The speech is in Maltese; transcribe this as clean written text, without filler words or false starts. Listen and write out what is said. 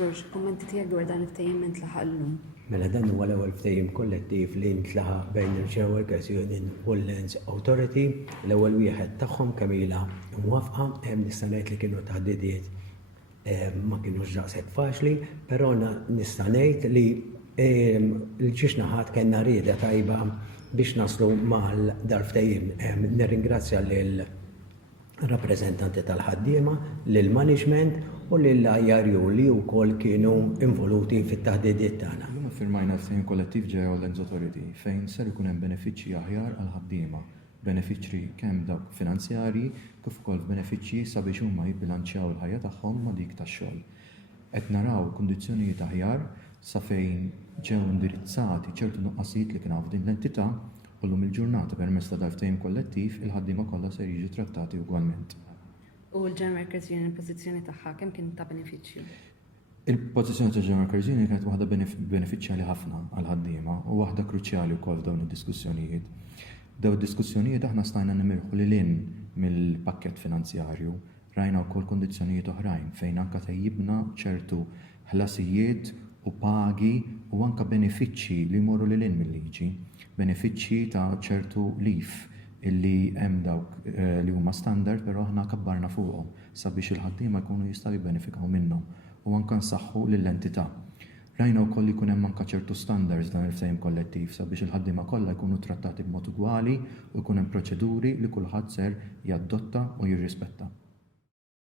George, kummenti tiegħek dwar dan il-ftehim intlaħaq llum. Mela dan huwa l-ewwel ftehim kollettiv li ntlaħaq bejn il-Shadow Workers Union u l-Lands Authority. L-ewwel wieħed tagħhom kemm ilha mwafqa, hemm nista' ngħid li kienu taħdidiet ma kinux daqshekk faċli, però nista' ngħid li l-ġiex naħat kellna rieda tajba biex naslu mal dal-ftehim. Nirringrazzja lil rappreżentanti tal-ħaddiema, lil management u lil IRU li wkoll kienu involuti fit-taħdidiet tagħna. Firmajna ftehim kollettiv ġew l-Lands Authority fejn ser ikun hemm benefiċċji aħjar għal ħaddiema, benefiċċji kemm dawk finanzjarji kif ukoll benefiċċji sabiex huma jibbilanċjaw il-ħajja tagħhom ma' dik tax-xogħol. Qed naraw kundizzjonijiet aħjar sa fejn ġew indirizzati ċertu nuqqasijiet li kien hawn f'din l-entità u llum il-ġurnata permezz ta' dal-ftehim kollettiv il-ħaddiema kollha ser jiġu trattati ugwalment. U l-General Workers Union il-pożizzjoni tagħha kemm kien ta' benefiċċju? Il-pożizzjoni ta' General Workers Union kienet waħda benefiċjali ħafna għal ħaddiema u waħda kruċjali wkoll f'dawn id-diskussjonijiet. Dawn id-diskussjonijiet aħna stajna nimirħu lil hinn mill-pakkett finanzjarju, rajna wkoll kondizzjonijiet oħrajn fejn anke tejjibna ċertu ħlasijiet u pagi u anke benefiċċji li jmorru lil hinn mill-liġi, benefiċċji ta' ċertu leave illi hemm dawk li huma standard però aħna kabbarna fuqhom sabiex il-ħaddiema jkunu jistgħu jibbenefikaw minnhom u anke nsaħħu lill-entità. Rajna wkoll li jkun hemm anke ċertu standards dan il-ftehim kollettiv sabiex il-ħaddiema kollha jkunu trattati b'mod ugwali u jkun hemm proċeduri li kulħadd ser jaddotta u jirrispetta.